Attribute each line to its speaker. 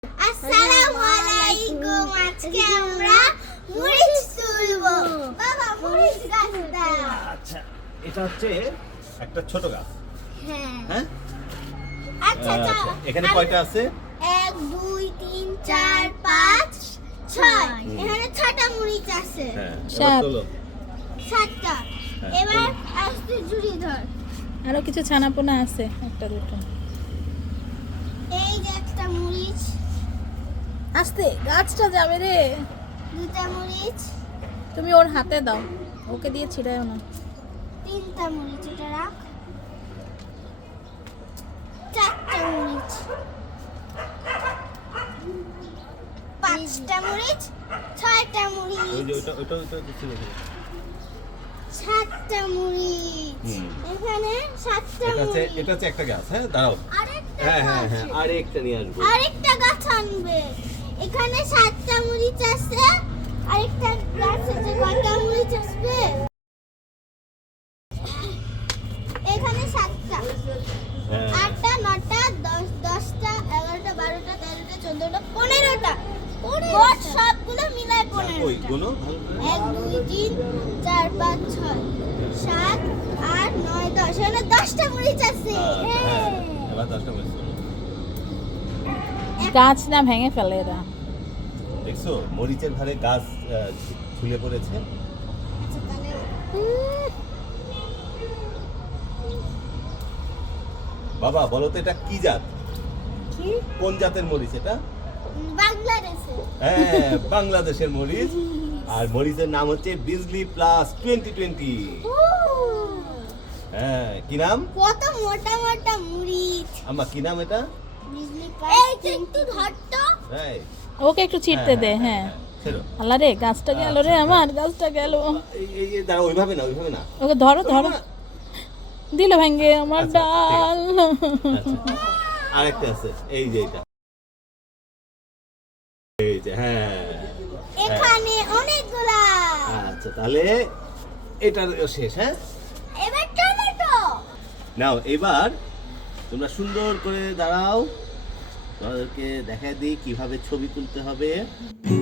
Speaker 1: আসসালামু আলাইকুম। আজকে আমরা মরিচ তুলবো। বাবা মরিচ গাছ দাও।
Speaker 2: আচ্ছা, এটা হচ্ছে একটা ছোট গাছ।
Speaker 1: হ্যাঁ।
Speaker 2: হ্যাঁ,
Speaker 1: আচ্ছা
Speaker 2: আচ্ছা, এখানে কয়টা আছে?
Speaker 1: 1 2 3 4 5 6 এখানে 6টা মরিচ আছে।
Speaker 2: হ্যাঁ,
Speaker 3: সাত।
Speaker 2: এবার তোলো।
Speaker 1: 7টা।
Speaker 2: হ্যাঁ,
Speaker 1: এবার আস্তে জুড়ি ধর।
Speaker 3: আরো কিছু ছানাপোনা আছে, একটা দুটো।
Speaker 1: এই যে একটা মরিচ,
Speaker 3: আস্তে, গাছটা যাবে রে।
Speaker 1: 2টা মরিচ,
Speaker 3: তুমি ওর হাতে দাও, ওকে দিয়ে ছিড়ায়ও না।
Speaker 1: 3টা মরিচ, এটা রাখ। 4টা মরিচ, 5টা মরিচ, 6টা মরিচ,
Speaker 2: ওই যে ওইটা দিচ্ছি না।
Speaker 1: 7টা মরিচ।
Speaker 2: হুম।
Speaker 1: এখানে 7টা মরিচ।
Speaker 2: এটা হচ্ছে একটা গাছ। হ্যাঁ, দাঁড়াও।
Speaker 1: আরেকটা
Speaker 2: হ্যাঁ হ্যাঁ
Speaker 1: গাছ।
Speaker 2: হ্যাঁ, আরেকটা নিয়ে আসবো।
Speaker 1: আরেকটা গাছ আনবে। এখানে 7টা মরিচ আছে। আরেকটা গাছ আছে, কয়টা মরিচ আসবে? এখানে 7টা,
Speaker 2: হ্যাঁ,
Speaker 1: 8টা, 9টা, 10টা, 11টা, 12টা, 13টা, 14টা, 15টা। মোট সবগুলো মিলায়
Speaker 2: ওই
Speaker 1: 15টা।
Speaker 2: গুলো ভালো করে।
Speaker 1: 1 2 3 4 5 6 7 8 9 10 এখানে 10টা মরিচ আছে।
Speaker 2: হ্যাঁ, এবার 10টা বলছি।
Speaker 3: গাছ না ভেঙে ফেলে এরা।
Speaker 2: দেখছো মরিচের ধারে গাছ ঝুলে পড়েছে।
Speaker 1: আচ্ছা, তাহলে
Speaker 2: বাবা বলো তো এটা কি জাত?
Speaker 1: কি?
Speaker 2: কোন জাতের মরিচ এটা?
Speaker 1: বাংলাদেশে।
Speaker 2: হ্যাঁ, বাংলাদেশের মরিচ। আর মরিচের নাম হচ্ছে বিজলি প্লাস 2020। হ্যাঁ, কি নাম?
Speaker 1: কত মোটা মোটা মরিচ।
Speaker 2: আম্মা কি নাম এটা?
Speaker 1: বিজলি পাই। এই যে একটু ধরতো।
Speaker 2: হ্যাঁ,
Speaker 3: ওকে একটু ছিড়তে দে। হ্যাঁ,
Speaker 2: ছেড়ো।
Speaker 3: আল্লাহ রে, গাছটা গেল রে, আমার গাছটা গেল।
Speaker 2: এই দাঁড়া, ওইভাবে না।
Speaker 3: ওকে ধরো ধরো, দিল ভেঙে আমার
Speaker 2: আচ্ছা,
Speaker 3: ডাল।
Speaker 2: আচ্ছা, আরেকটা আছে, এই যে এটা। এই যে, হ্যাঁ।
Speaker 1: এখানে অনেকগুলা।
Speaker 2: আচ্ছা, তাহলে এটার শেষ। হ্যাঁ,
Speaker 1: এবার টমেটো।
Speaker 2: নাও এবার তোমরা সুন্দর করে দাঁড়াও, তোমাদেরকে দেখায় দিই কিভাবে ছবি তুলতে হবে।